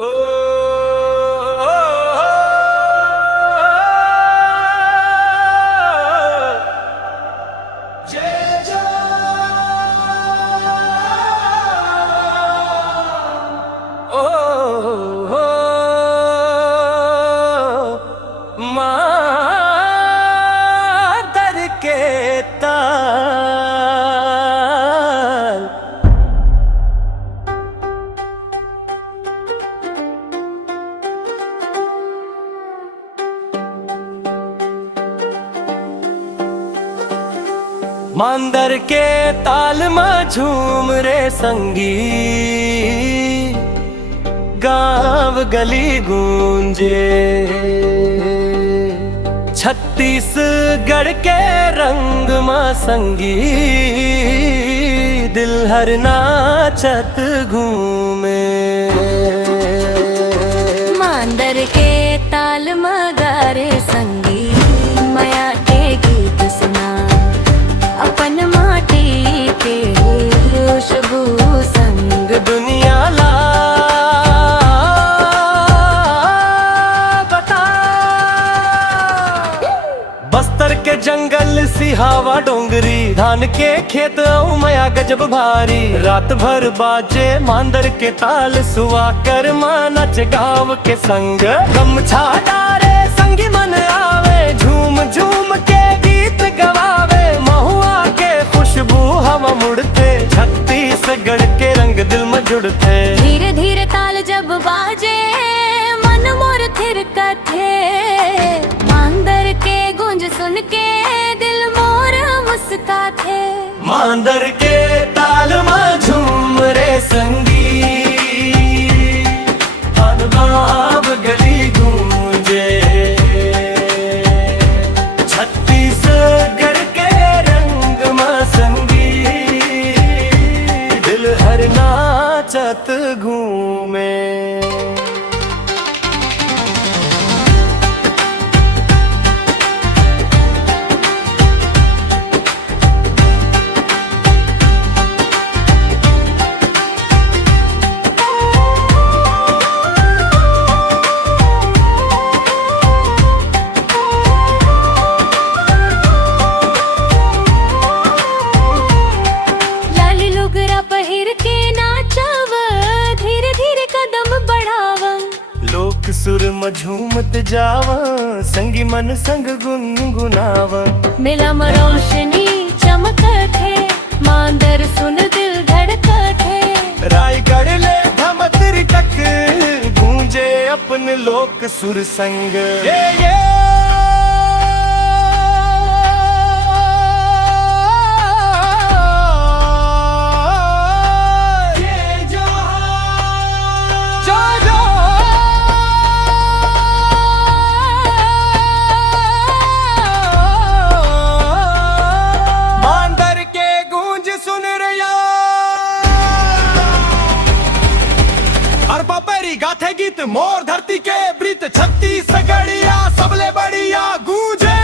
ओ, ओ, जय ओ, मादर के ताल। मांदर के ताल में झूम रे संगी, गाँव गली गूंजे। छत्तीसगढ़ के रंग में संगी, दिल हर नाचत घूमे। मांदर के ताल मगारे संगी, माया के गीत सुना। अपन माटी के खुशबू संग दुनिया ला बता। बस्तर के जंगल सिहावा डोंगरी, धान के खेत मया गजब भारी। रात भर बाजे मांदर के ताल, सुआ कर नच गाँव के संग। गमछा डारे संगी मन आवे, झूम झूम के गीत गवावे। महुआ के खुशबू हवा मुड़ते, छत्तीसगढ़ के रंग दिल में जुड़ते। धीरे धीरे ताल जब बाजे, मन मोर थिरकथे। मांदर के गूंज सुन के दिल मोर मुस्काथे। मांदर के ताल में झूम रे संगी, गाँव गली गूंजे। छत्तीसगढ़ के रंग में संगी, दिल हर नाचत घूमे। लाली लुगरा पहिर के नाचव, धीरे धीरे कदम बढ़ाव। लोक सुर में झूमत जावा, संगी मन संग गुनगुनावा। मिला में रोशनी चमकत है, मांदर सुन दिल धड़कत है। रायगढ़ ले धमतरी तक गूंजे अपन लोक सुर संग। ये मांदर के गूंज सुन रया, और पपरी गाथे गीत मोर धरती के प्रीत। छत्तीसगढ़िया सबले बढ़िया गूंजे।